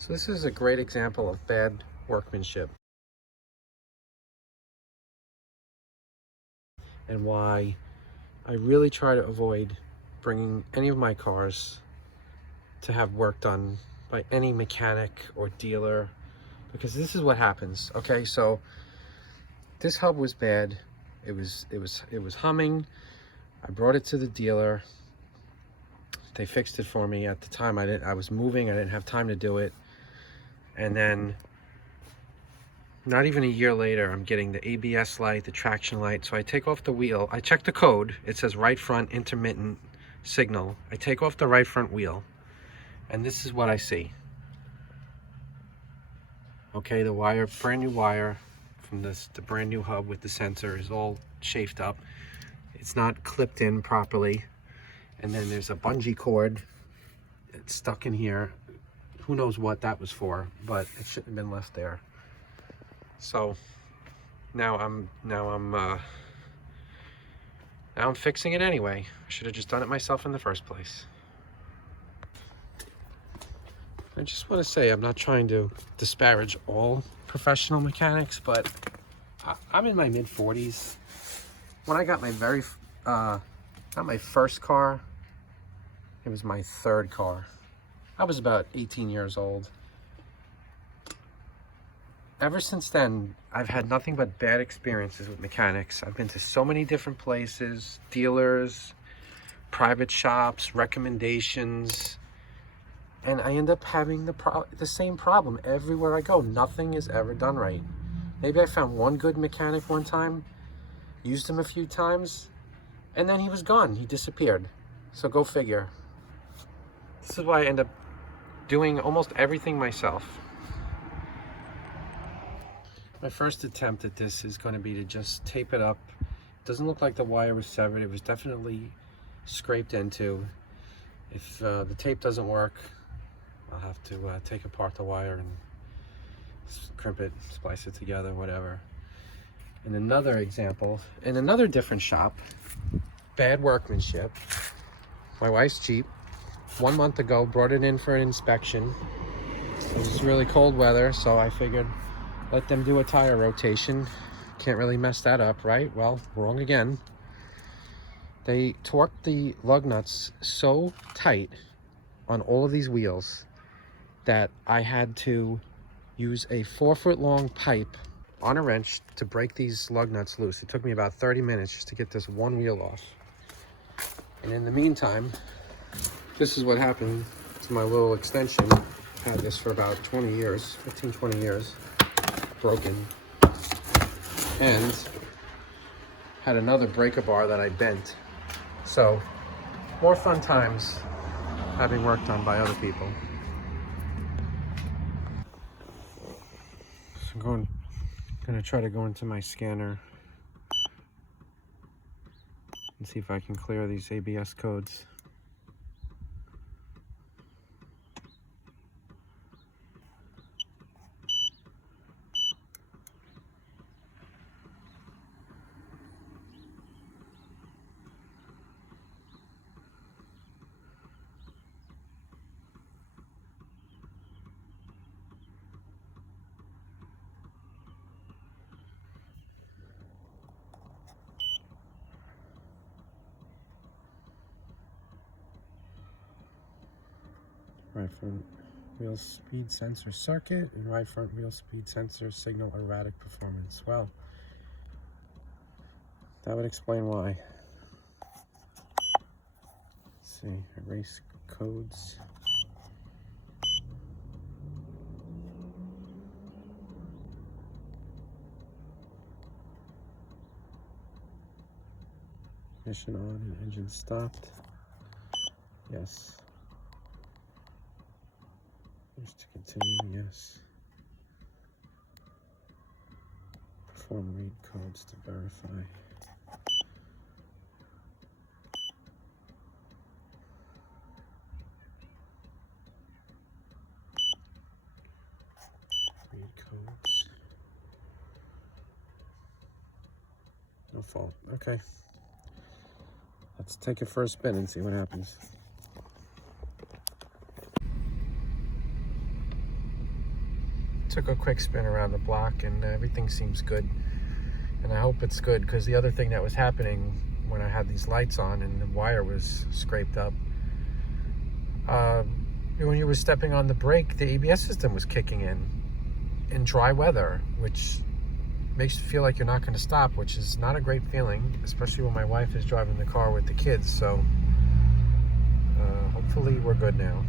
So this is a great example of bad workmanship and why I really try to avoid bringing any of my cars to have work done by any mechanic or dealer, because this is what happens. Okay, so this hub was bad. It was humming. I brought it to the dealer. They fixed it for me. At the time I was moving, I didn't have time to do it. And then not even a year later, I'm getting the ABS light, the traction light. So I take off the wheel. I check the code. It says right front intermittent signal. I take off the right front wheel, and this is what I see. Okay, the wire, brand new wire from the brand new hub with the sensor is all chafed up. It's not clipped in properly. And then there's a bungee cord. It's stuck in here. Who knows what that was for, but it shouldn't have been left there. So now I'm fixing it anyway. I should have just done it myself in the first place. I just want to say, I'm not trying to disparage all professional mechanics, but I'm in my mid-40s. When I got my not my first car, it was my third car. I was about 18 years old. Ever since then, I've had nothing but bad experiences with mechanics. I've been to so many different places, dealers, private shops, recommendations, and I end up having the same problem everywhere I go. Nothing is ever done right. Maybe I found one good mechanic one time, used him a few times, and then he was gone. He disappeared. So go figure. This is why I end up doing almost everything myself. My first attempt at this is going to be to just tape it up. It doesn't look like the wire was severed. It was definitely scraped into. If the tape doesn't work, I'll have to take apart the wire and crimp it, splice it together, whatever. And another example, in another different shop, bad workmanship. My wife's Jeep, 1 month ago, brought it in for an inspection. It was really cold weather, so I figured let them do a tire rotation. Can't really mess that up, right? Well, wrong again. They torqued the lug nuts so tight on all of these wheels that I had to use a 4-foot-long pipe on a wrench to break these lug nuts loose. It took me about 30 minutes just to get this one wheel off. And in the meantime, this is what happened to my little extension. I've had this for about 20 years, 15, 20 years, broken. And had another breaker bar that I bent. So, more fun times having work done by other people. So I'm gonna try to go into my scanner and see if I can clear these ABS codes. Right front wheel speed sensor circuit and right front wheel speed sensor signal erratic performance. Well, that would explain why. Let's see, erase codes. Ignition on and engine stopped. Yes. Wish to continue, yes. Perform read codes to verify. Read codes. No fault. Okay. Let's take it for a spin and see what happens. took a quick spin around the block, and everything seems good. And I hope it's good, because the other thing that was happening when I had these lights on and the wire was scraped up, when you were stepping on the brake, the ABS system was kicking in dry weather, which makes you feel like you're not going to stop, which is not a great feeling, especially when my wife is driving the car with the kids. So hopefully we're good now.